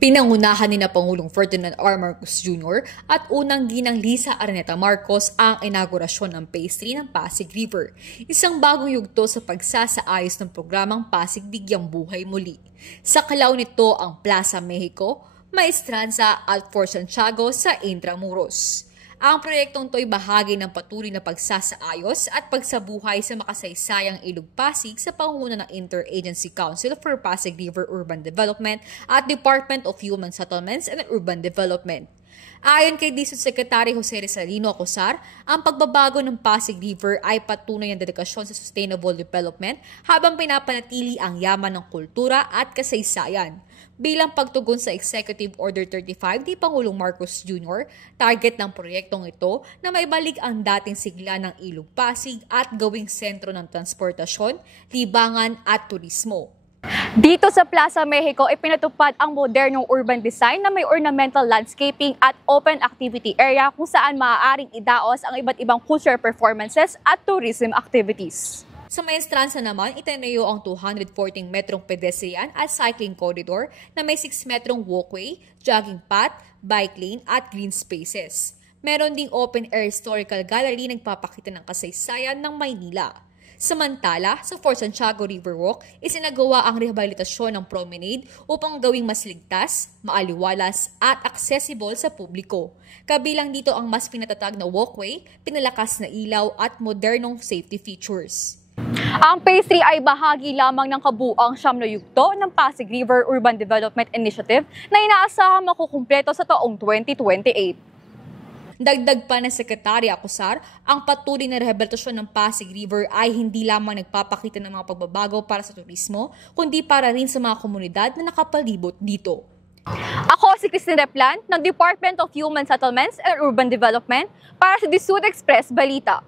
Pinangunahan ni na Pangulong Ferdinand R. Marcos Jr. at unang ginang Lisa Araneta Marcos ang inaugurasyon ng Phase 3 ng Pasig River, isang bagong yugto sa pagsasaayos ng programang Pasig Bigyang Buhay Muli. Sa kalaw nito ang Plaza Mexico, Maestranza at Fort Santiago sa Intramuros. Ang proyektong ito ay bahagi ng patuloy na pagsasaayos at pagsabuhay sa makasaysayang Ilog Pasig sa pangunguna ng Interagency Council for Pasig River Urban Development at Department of Human Settlements and Urban Development. Ayon kay District Secretary Jose Rizalino Acosar, ang pagbabago ng Pasig River ay patunay ng dedikasyon sa sustainable development habang pinapanatili ang yaman ng kultura at kasaysayan. Bilang pagtugon sa Executive Order 35 ni Pangulong Marcos Jr., target ng proyektong ito na maibalik ang dating sigla ng Ilog Pasig at gawing sentro ng transportasyon, libangan at turismo. Dito sa Plaza Mexico, ipinatupad ang modernong urban design na may ornamental landscaping at open activity area kung saan maaaring idaos ang iba't ibang cultural performances at tourism activities. Sa Maestranza naman, itinayo ang 214 metrong pedestrian at cycling corridor na may 6 metrong walkway, jogging path, bike lane at green spaces. Meron ding open-air historical gallery na nagpapakita ng kasaysayan ng Maynila. Samantala, sa Fort Santiago Riverwalk, isinagawa ang rehabilitasyon ng promenade upang gawing mas ligtas, maaliwalas at accessible sa publiko. Kabilang dito ang mas pinatatag na walkway, pinalakas na ilaw at modernong safety features. Ang Phase 3 ay bahagi lamang ng kabuuang siyam na yugto ng Pasig River Urban Development Initiative na inaasahang makukumpleto sa taong 2028. Dagdag pa ng Sekretary Acosar, ang patuloy na rehabilitasyon ng Pasig River ay hindi lamang nagpapakita ng mga pagbabago para sa turismo, kundi para rin sa mga komunidad na nakapalibot dito. Ako si Christine Replan ng Department of Human Settlements and Urban Development para sa The Sud Express Balita.